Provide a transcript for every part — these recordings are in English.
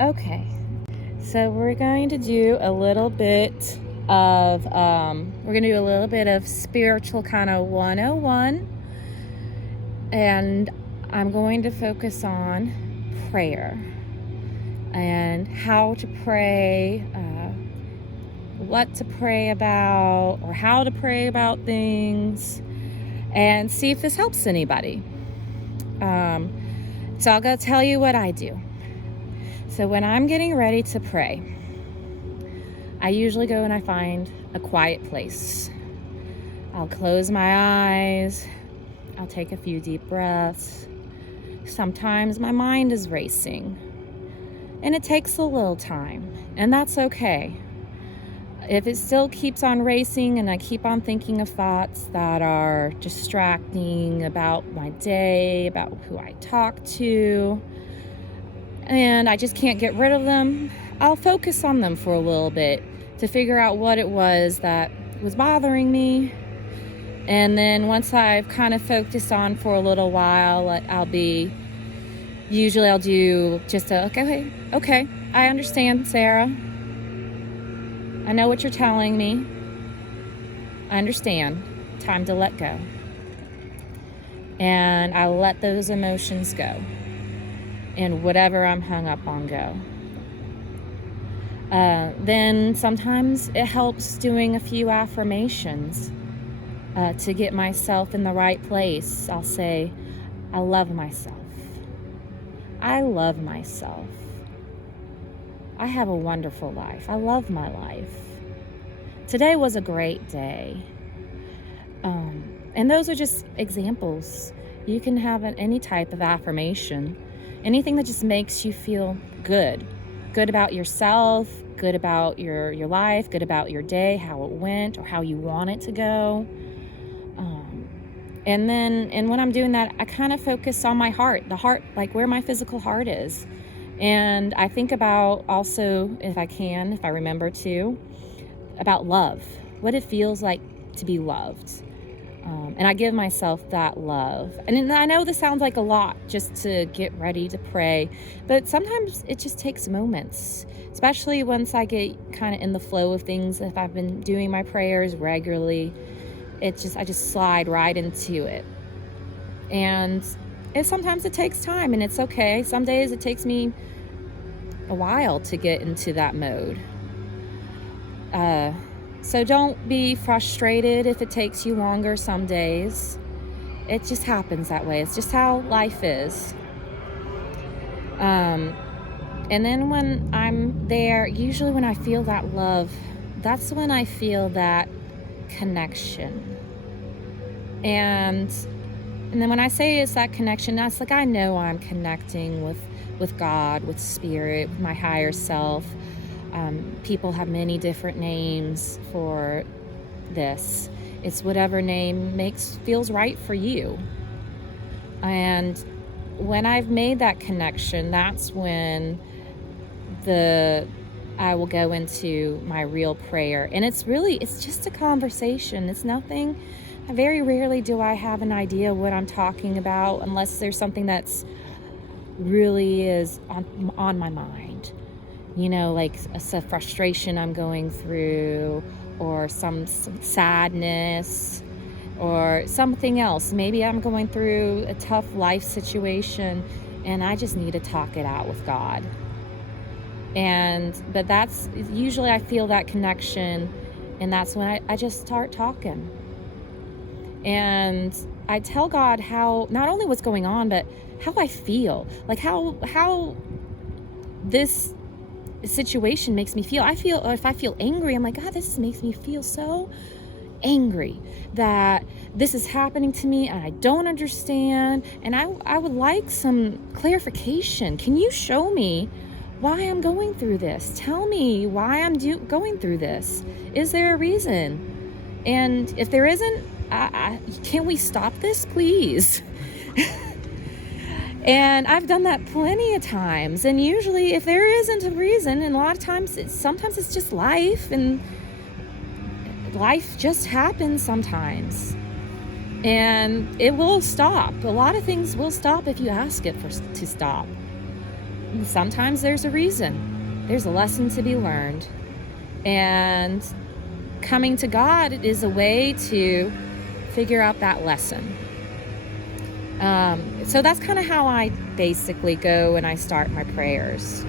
Okay, so we're going to do a little bit of spiritual kind of 101, and I'm going to focus on prayer and how to pray, what to pray about, or how to pray about things, and see if this helps anybody. So I'll go tell you what I do. So when I'm getting ready to pray, I usually go and I find a quiet place. I'll close my eyes. I'll take a few deep breaths. Sometimes my mind is racing, and it takes a little time, and that's okay. If it still keeps on racing and I keep on thinking of thoughts that are distracting about my day, about who I talk to, and I just can't get rid of them, I'll focus on them for a little bit to figure out what it was that was bothering me. And then once I've kind of focused on for a little while, I'll do just okay, I understand, Sarah. I know what you're telling me. I understand. Time to let go. And I let those emotions go. And whatever I'm hung up on go. Then sometimes it helps doing a few affirmations to get myself in the right place. I'll say, I love myself. I love myself. I have a wonderful life. I love my life. Today was a great day. And those are just examples. You can have any type of affirmation, anything that just makes you feel good about yourself, good about your life, good about your day, how it went, or how you want it to go. And when I'm doing that, I kind of focus on my heart, like where my physical heart is. And I think about also, if I remember to, about love, what it feels like to be loved. And I give myself that love. And I know this sounds like a lot just to get ready to pray, but sometimes it just takes moments, especially once I get kind of in the flow of things. If I've been doing my prayers regularly, I just slide right into it. And sometimes it takes time, and it's okay. Some days it takes me a while to get into that mode. So don't be frustrated if it takes you longer some days. It just happens that way. It's just how life is. And then when I'm there, usually when I feel that love, that's when I feel that connection. And then when I say it's that connection, that's like I know I'm connecting with God, with spirit, with my higher self. People have many different names for this. It's whatever name feels right for you. And when I've made that connection, that's when I will go into my real prayer. And it's just a conversation. It's nothing. Very rarely do I have an idea what I'm talking about unless there's something that's really is on my mind. Like a frustration I'm going through, or some sadness, or something else. Maybe I'm going through a tough life situation and I just need to talk it out with God. But that's usually I feel that connection, and that's when I just start talking. And I tell God how, not only what's going on, but how I feel, like how this situation makes me feel. If I feel angry, I'm like, God, this makes me feel so angry that this is happening to me and I don't understand. And I would like some clarification. Can you show me why I'm going through this? Tell me why I'm going through this. Is there a reason? And if there isn't, can we stop this, please? And I've done that plenty of times. And usually if there isn't a reason, and a lot of times sometimes it's just life, and life just happens sometimes. And it will stop. A lot of things will stop if you ask it to stop. sometimes there's a reason. There's a lesson to be learned. And coming to God is a way to figure out that lesson. So that's kind of how I basically go when I start my prayers.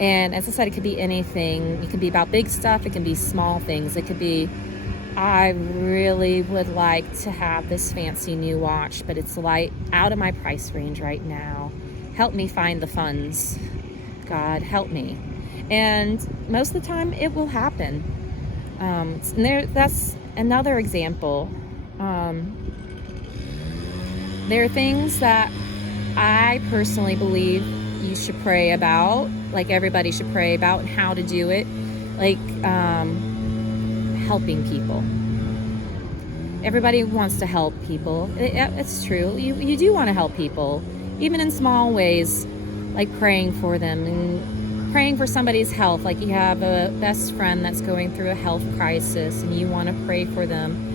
And as I said, it could be anything. It can be about big stuff. It can be small things. It could be, I really would like to have this fancy new watch, but it's out of my price range right now. Help me find the funds. God, help me. And most of the time it will happen. And that's another example. There are things that I personally believe you should pray about, like everybody should pray about, and how to do it, like helping people. Everybody wants to help people. It's true. You do want to help people, even in small ways, like praying for them and praying for somebody's health. Like you have a best friend that's going through a health crisis and you want to pray for them.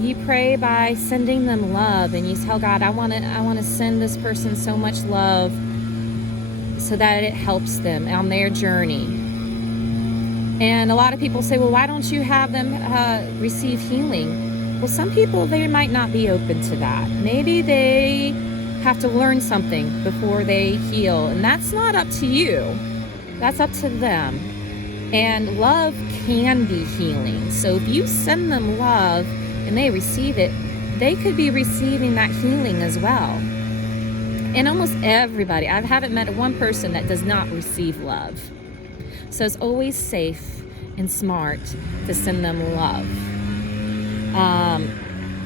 You pray by sending them love, and you tell God, I want to send this person so much love so that it helps them on their journey. And a lot of people say, well, why don't you have them receive healing? Well, some people, they might not be open to that. Maybe they have to learn something before they heal, and that's not up to you. That's up to them. And love can be healing. So if you send them love and they receive it, they could be receiving that healing as well. And almost everybody, I haven't met one person that does not receive love. So it's always safe and smart to send them love.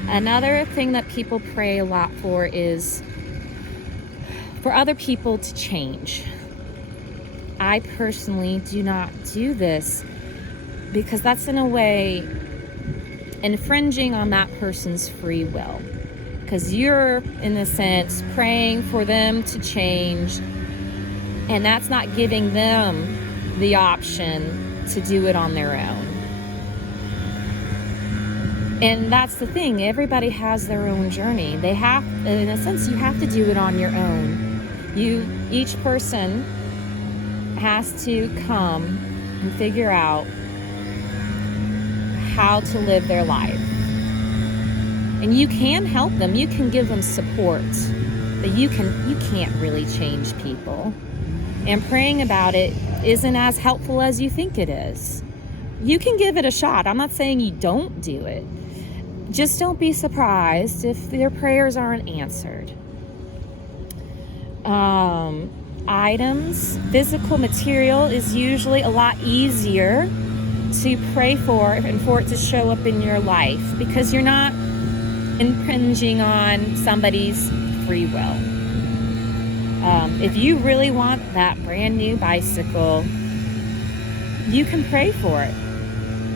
Another thing that people pray a lot for is for other people to change. I personally do not do this because that's in a way infringing on that person's free will. Because you're, in a sense, praying for them to change, and that's not giving them the option to do it on their own. And that's the thing, everybody has their own journey. They have, in a sense, you have to do it on your own. Each person has to come and figure out how to live their life. And you can help them, you can give them support, but you can't really change people. And praying about it isn't as helpful as you think it is. You can give it a shot. I'm not saying you don't do it. Just don't be surprised if your prayers aren't answered. Items, physical material is usually a lot easier to pray for and for it to show up in your life because you're not impinging on somebody's free will. If you really want that brand new bicycle, you can pray for it.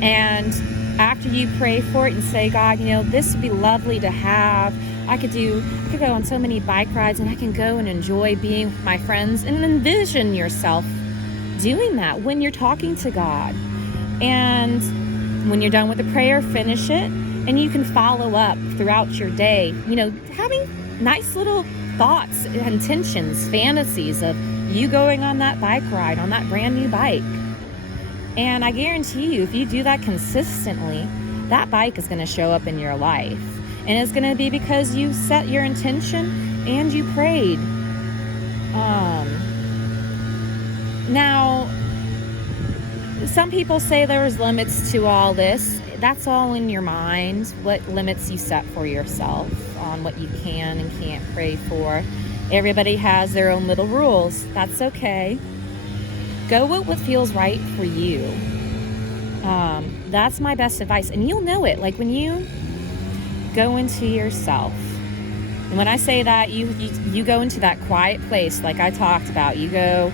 And after you pray for it and say, God, this would be lovely to have. I could go on so many bike rides, and I can go and enjoy being with my friends, and envision yourself doing that when you're talking to God. And when you're done with the prayer, finish it, and you can follow up throughout your day, having nice little thoughts, intentions, fantasies of you going on that bike ride, on that brand new bike. And I guarantee you, if you do that consistently, that bike is going to show up in your life. And it's going to be because you set your intention and you prayed. Now, some people say there's limits to all this. That's all in your mind, what limits you set for yourself on what you can and can't pray for. Everybody has their own little rules. That's okay. Go with what feels right for you. That's my best advice. And you'll know it. Like when you go into yourself. And when I say that, you go into that quiet place like I talked about. You go,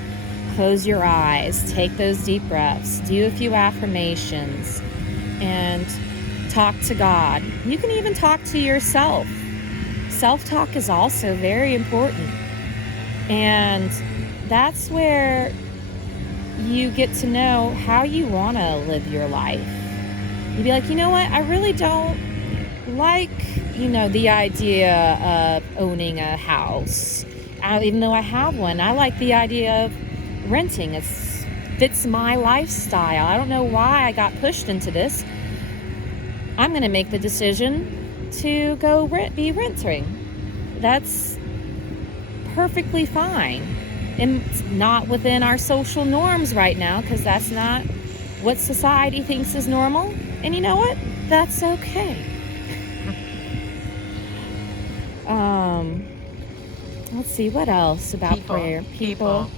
close your eyes, take those deep breaths, do a few affirmations, and talk to God. You can even talk to yourself. Self-talk is also very important. And that's where you get to know how you want to live your life. You'd be like, you know what? I really don't like, the idea of owning a house. even though I have one, I like the idea of renting. It fits my lifestyle. I don't know why I got pushed into this. I'm going to make the decision to go be renting. That's perfectly fine. And it's not within our social norms right now, because that's not what society thinks is normal. And you know what? That's okay. Let's see, what else about prayer? People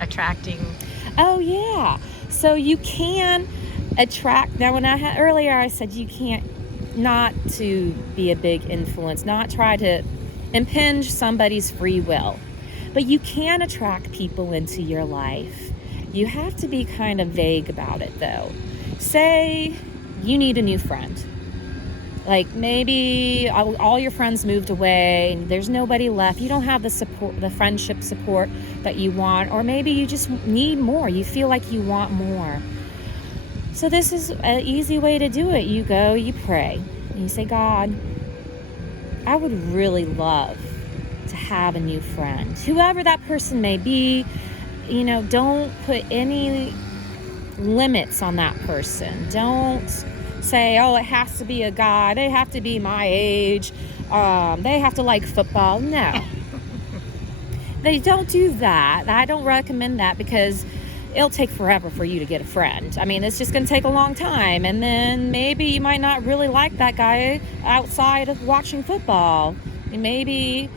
attracting. Oh, yeah. So you can attract. Now, when earlier I said you can't, not to be a big influence, not try to impinge somebody's free will. But you can attract people into your life. You have to be kind of vague about it, though. Say you need a new friend. Like maybe all your friends moved away and there's nobody left. You don't have the support, the friendship support that you want, or maybe you just need more. You feel like you want more. So this is an easy way to do it. You go, you pray, and you say, God, I would really love to have a new friend. Whoever that person may be, don't put any limits on that person. Don't say, oh, it has to be a guy, they have to be my age, they have to like football. No. They don't do that. I don't recommend that, because it'll take forever for you to get a friend. I mean, it's just going to take a long time, and then maybe you might not really like that guy outside of watching football. And maybe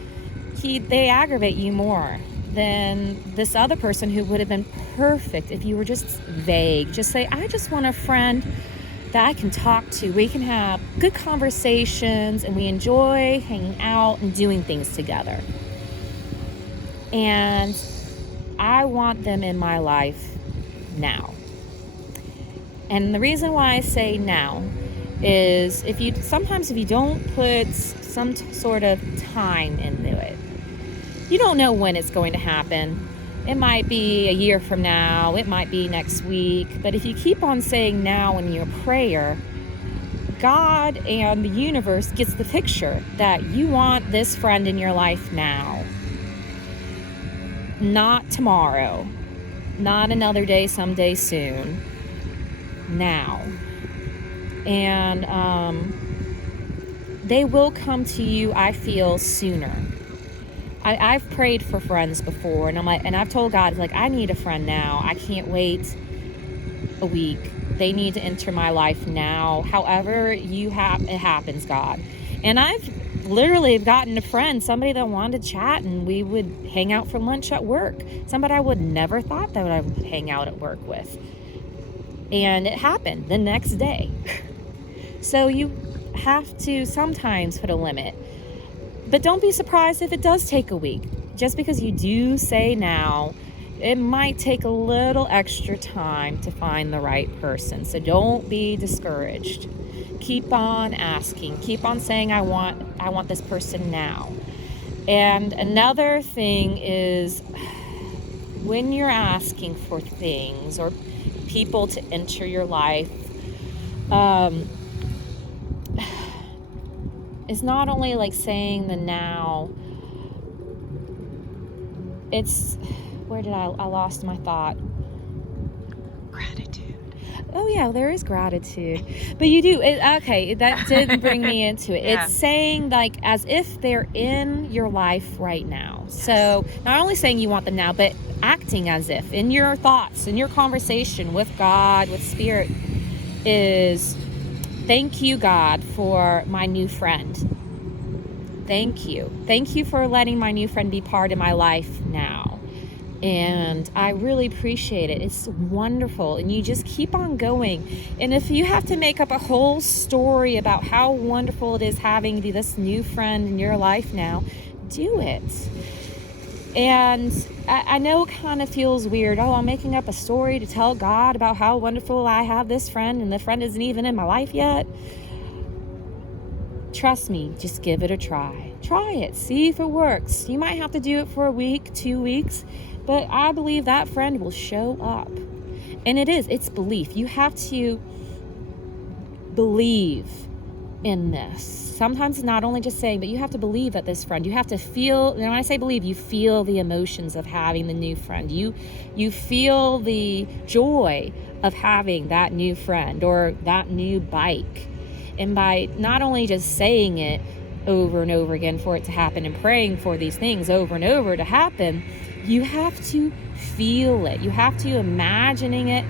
they aggravate you more than this other person who would have been perfect if you were just vague. Just say, I just want a friend that I can talk to. We can have good conversations and we enjoy hanging out and doing things together. And I want them in my life now. And the reason why I say now is if you don't put some sort of time into it, you don't know when it's going to happen. It might be a year from now, it might be next week, but if you keep on saying now in your prayer, God and the universe gets the picture that you want this friend in your life now. Not tomorrow, not another day, someday soon, now. And they will come to you, I feel, sooner. I've prayed for friends before, and I've told God, like, I need a friend now. I can't wait a week. They need to enter my life now. However it happens, God. And I've literally gotten a friend, somebody that wanted to chat, and we would hang out for lunch at work. Somebody I would never thought that I would hang out at work with. And it happened the next day. So you have to sometimes put a limit. But don't be surprised if it does take a week. Just because you do say now, it might take a little extra time to find the right person. So don't be discouraged. Keep on asking. Keep on saying, I want this person now. And another thing is, when you're asking for things or people to enter your life, it's not only like saying the now, it's, I lost my thought. Gratitude. Oh yeah, there is gratitude. But you do, okay, that did bring me into it. Yeah. It's saying like as if they're in your life right now. Yes. So not only saying you want them now, but acting as if in your thoughts, in your conversation with God, with Spirit, is, thank you, God, for my new friend. Thank you. Thank you for letting my new friend be part of my life now. And I really appreciate it. It's wonderful. And you just keep on going. And if you have to make up a whole story about how wonderful it is having this new friend in your life now, do it. And I know it kind of feels weird. Oh, I'm making up a story to tell God about how wonderful I have this friend, and the friend isn't even in my life yet. Trust me, just give it a try. Try it. See if it works. You might have to do it for a week, 2 weeks, but I believe that friend will show up. And it's belief. You have to believe in this. Sometimes it's not only just saying, but you have to believe that this friend, you have to feel, and when I say believe, you feel the emotions of having the new friend. You feel the joy of having that new friend or that new bike. And by not only just saying it over and over again for it to happen and praying for these things over and over to happen, you have to feel it. You have to imagining it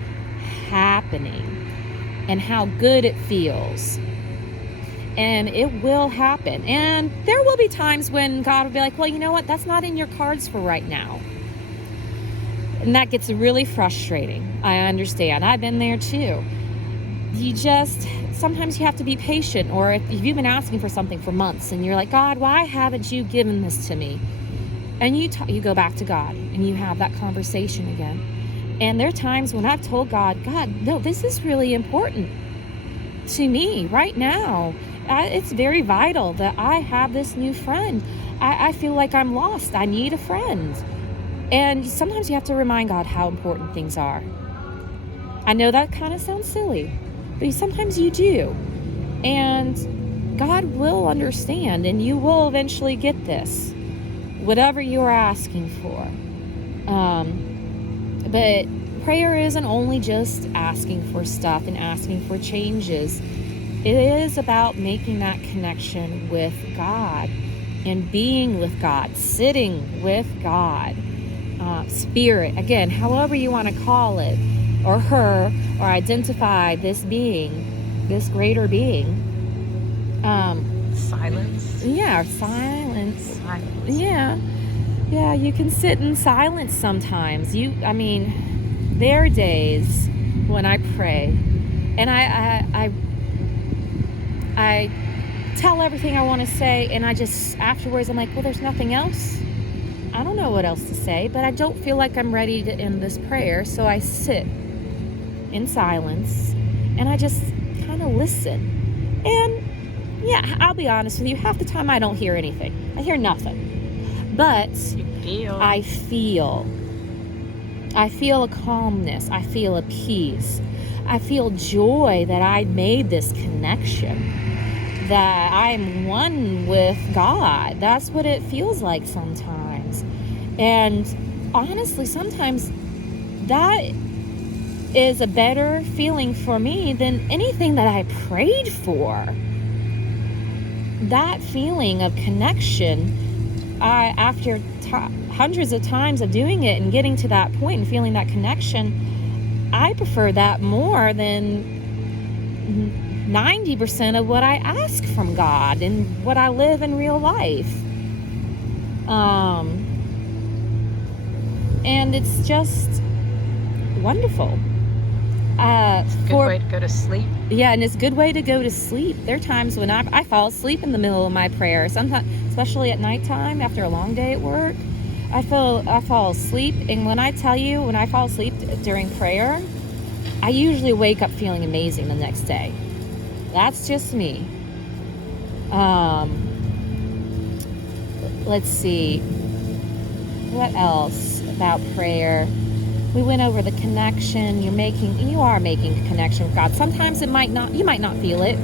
happening and how good it feels. And it will happen. And there will be times when God will be like, well, you know what? That's not in your cards for right now. And that gets really frustrating. I understand. I've been there too. Sometimes you have to be patient. Or if you've been asking for something for months and you're like, God, why haven't you given this to me? And you go back to God and you have that conversation again. And there are times when I've told God, no, this is really important to me right now. It's very vital that I have this new friend. I feel like I'm lost. I need a friend. And sometimes you have to remind God how important things are. I know that kind of sounds silly, but sometimes you do. And God will understand, and you will eventually get this, whatever you're asking for. But prayer isn't only just asking for stuff and asking for changes. It is about making that connection with God and being with God, sitting with God, spirit, again, however you want to call it, or her, or identify this being, this greater being. Silence. Yeah, silence. Silence. Yeah, you can sit in silence sometimes. There are days when I pray and I tell everything I want to say, and I just, afterwards, I'm like, well, there's nothing else. I don't know what else to say, but I don't feel like I'm ready to end this prayer, so I sit in silence, and I just kind of listen. And, yeah, I'll be honest with you, half the time I don't hear anything. I hear nothing. But I feel a calmness. I feel a peace. I feel joy that I made this connection, that I'm one with God. That's what it feels like sometimes. And honestly, sometimes that is a better feeling for me than anything that I prayed for. That feeling of connection, after hundreds of times of doing it and getting to that point and feeling that connection, I prefer that more than 90% of what I ask from God and what I live in real life. And it's just wonderful. It's a good way to go to sleep. Yeah, and it's a good way to go to sleep. There are times when I fall asleep in the middle of my prayer. Sometimes, especially at nighttime after a long day at work, I fall asleep. And when I tell you, when I fall asleep during prayer, I usually wake up feeling amazing the next day. That's just me. Let's see. What else about prayer? We went over the connection. You are making a connection with God. Sometimes you might not feel it,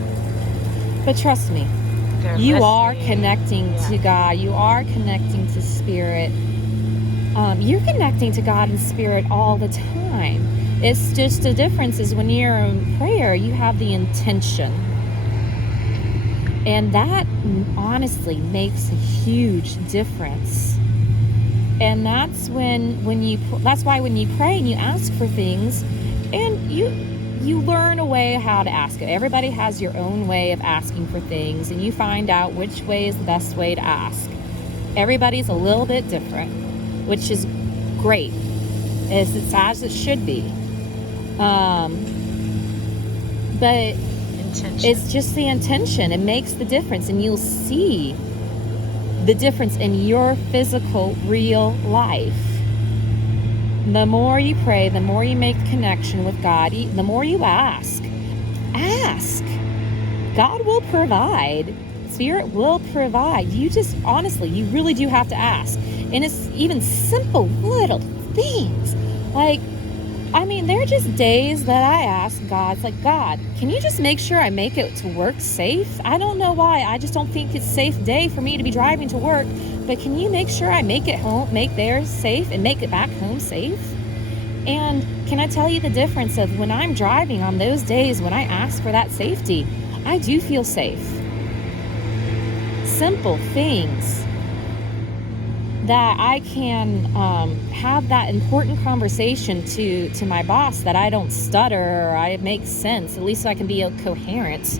but trust me, you are connecting to God. You are connecting to Spirit. You're connecting to God in Spirit all the time. It's just the difference is when you're in prayer, you have the intention. And that honestly makes a huge difference. And that's that's why when you pray and you ask for things, and you learn a way how to ask it. Everybody has your own way of asking for things, and you find out which way is the best way to ask. Everybody's a little bit different, which is great. It's as it should be. But intention. It's just the intention. It makes the difference, and you'll see the difference in your physical, real life. The more you pray, the more you make connection with God, the more you ask. Ask. God will provide. Spirit will provide. You just, honestly, you really do have to ask. And it's even simple little things. Like, I mean, there are just days that I ask God, it's like, God, can you just make sure I make it to work safe? I don't know why. I just don't think it's a safe day for me to be driving to work. But can you make sure I make it home, make theirs safe, and make it back home safe? And can I tell you the difference of when I'm driving on those days when I ask for that safety, I do feel safe. Simple things that I can have that important conversation to my boss, that I don't stutter or I make sense, at least so I can be coherent.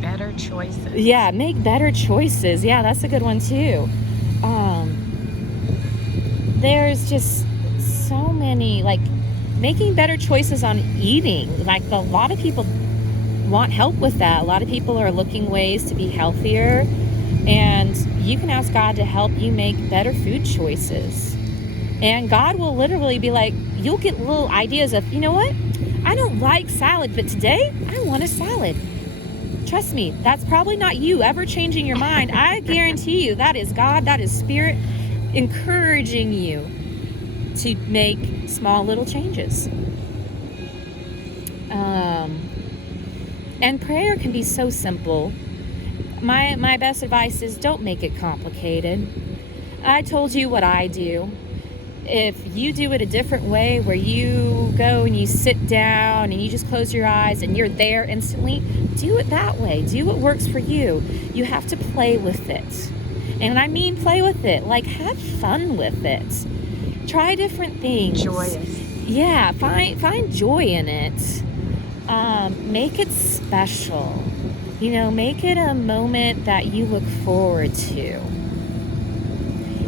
Better choices. Yeah, make better choices. Yeah, that's a good one too. There's just so many, like, making better choices on eating. Like, a lot of people want help with that. A lot of people are looking ways to be healthier. And you can ask God to help you make better food choices. And God will literally be like, you'll get little ideas of, you know what? I don't like salad, but today I want a salad. Trust me, that's probably not you ever changing your mind. I guarantee you that is God, that is Spirit encouraging you to make small little changes. And prayer can be so simple. My best advice is don't make it complicated. I told you what I do. If you do it a different way, where you go and you sit down and you just close your eyes and you're there instantly, do it that way. Do what works for you. You have to play with it. And I mean play with it, like have fun with it. Try different things. Joyous. Yeah, find joy in it. Make it special. You know, make it a moment that you look forward to.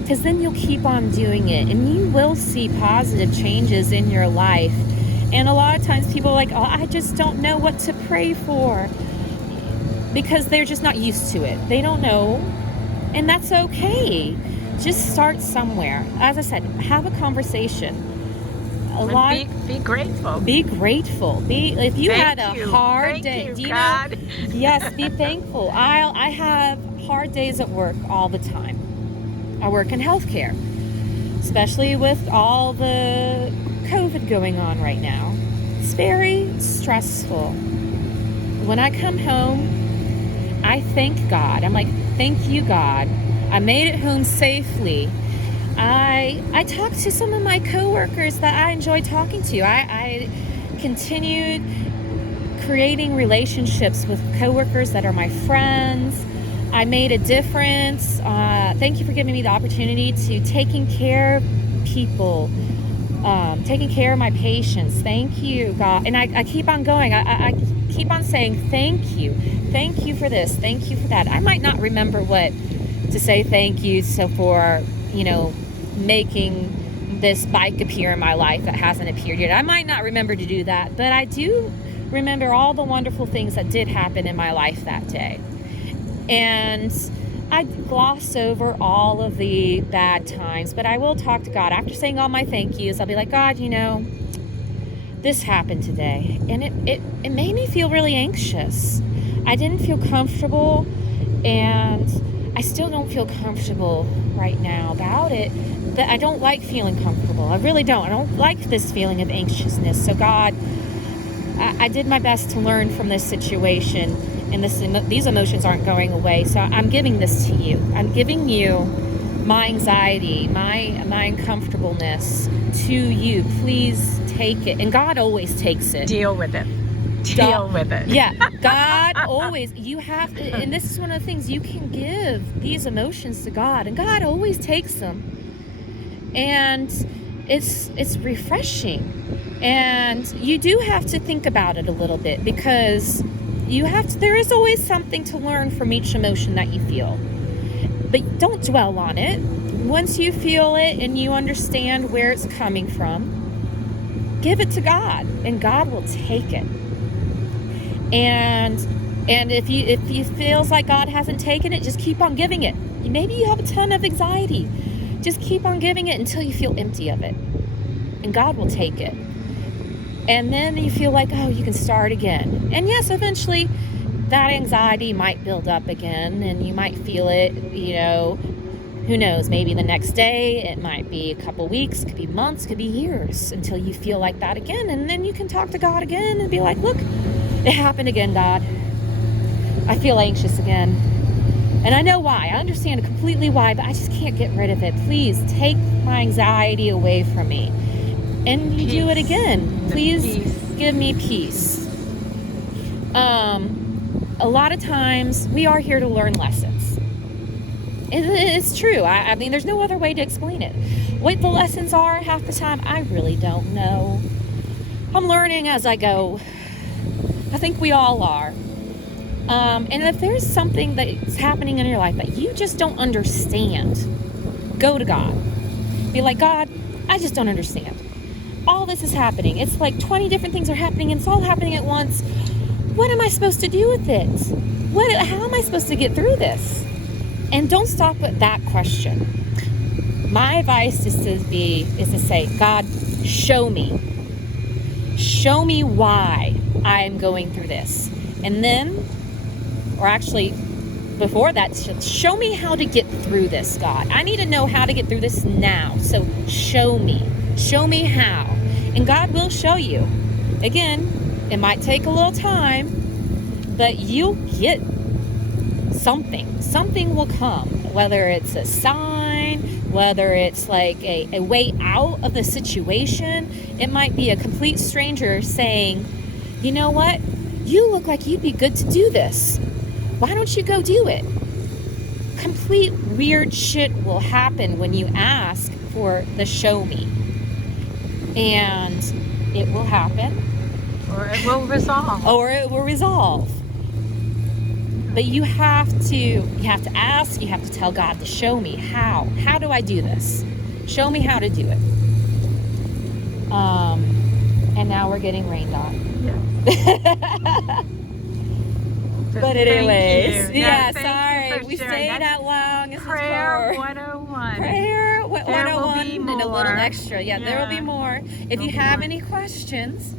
Because then you'll keep on doing it and you will see positive changes in your life. And a lot of times people are like, oh, I just don't know what to pray for. Because they're just not used to it. They don't know. And that's okay. Just start somewhere. As I said, have a conversation. Be grateful. Be grateful. If you Thank had a you. hard Thank day, you, do you God. know? Yes, be thankful. I have hard days at work all the time. I work in healthcare, especially with all the COVID going on right now. It's very stressful. When I come home, I thank God. I'm like, thank you, God. I made it home safely. I talked to some of my coworkers that I enjoy talking to. I continued creating relationships with coworkers that are my friends. I made a difference. Thank you for giving me the opportunity to taking care of people, taking care of my patients. Thank you, God. And I keep on going. I keep on saying thank you. Thank you for this. Thank you for that. I might not remember what to say thank you for, making this bike appear in my life that hasn't appeared yet. I might not remember to do that, but I do remember all the wonderful things that did happen in my life that day. And I gloss over all of the bad times, but I will talk to God after saying all my thank yous. I'll be like, God, this happened today, and it made me feel really anxious. I didn't feel comfortable, and I still don't feel comfortable right now about it, but I don't like feeling comfortable. I really don't. I don't like this feeling of anxiousness. So God, I did my best to learn from this situation, and these emotions aren't going away. So I'm giving this to you. I'm giving you my anxiety, my uncomfortableness to you. Please take it. And God always takes it. Deal with it. Deal with it. Yeah, God always, you have to, and this is one of the things, you can give these emotions to God, and God always takes them. And it's refreshing. And you do have to think about it a little bit, because there is always something to learn from each emotion that you feel. But don't dwell on it. Once you feel it and you understand where it's coming from, give it to God, and God will take it. And if you feels like God hasn't taken it, just keep on giving it. Maybe you have a ton of anxiety. Just keep on giving it until you feel empty of it. And God will take it. And then you feel like, oh, you can start again. And yes, eventually that anxiety might build up again, and you might feel it, Who knows, maybe the next day, it might be a couple weeks, could be months, could be years until you feel like that again. And then you can talk to God again and be like, look, it happened again, God. I feel anxious again. And I know why. I understand completely why, but I just can't get rid of it. Please take my anxiety away from me. And you do it again. Please give me peace. A lot of times we are here to learn lessons. It's true. I mean, there's no other way to explain it. What the lessons are half the time, I really don't know. I'm learning as I go. I think we all are. And if there's something that's happening in your life that you just don't understand, go to God. Be like, God, I just don't understand. All this is happening. It's like 20 different things are happening, and it's all happening at once. What am I supposed to do with it? How am I supposed to get through this? And don't stop at that question. My advice is to say, God, show me. Show me why I am going through this. And then, or actually, before that, show me how to get through this, God. I need to know how to get through this now. So show me. Show me how. And God will show you. Again, it might take a little time, but you'll get something. Something will come, whether it's a sign, whether it's like a way out of the situation. It might be a complete stranger saying, you know what? You look like you'd be good to do this. Why don't you go do it? Complete weird shit will happen when you ask for the show me. And it will happen. Or it will resolve. Or it will resolve. But you have to ask, you have to tell God to show me how. How do I do this? Show me how to do it. And now we're getting rained on. Yes. But anyways, yeah, sorry. We stayed that long. Prayer 101. Prayer 101 and a little more. extra. Yeah, there will be more. If you have any questions,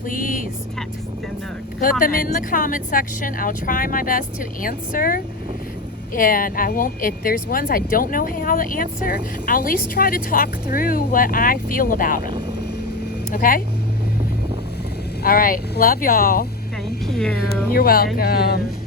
please Text in the put them in the comment section. I'll try my best to answer. And I won't, if there's ones I don't know how to answer, I'll at least try to talk through what I feel about them. Okay? All right. Love y'all. Thank you. You're welcome. Thank you.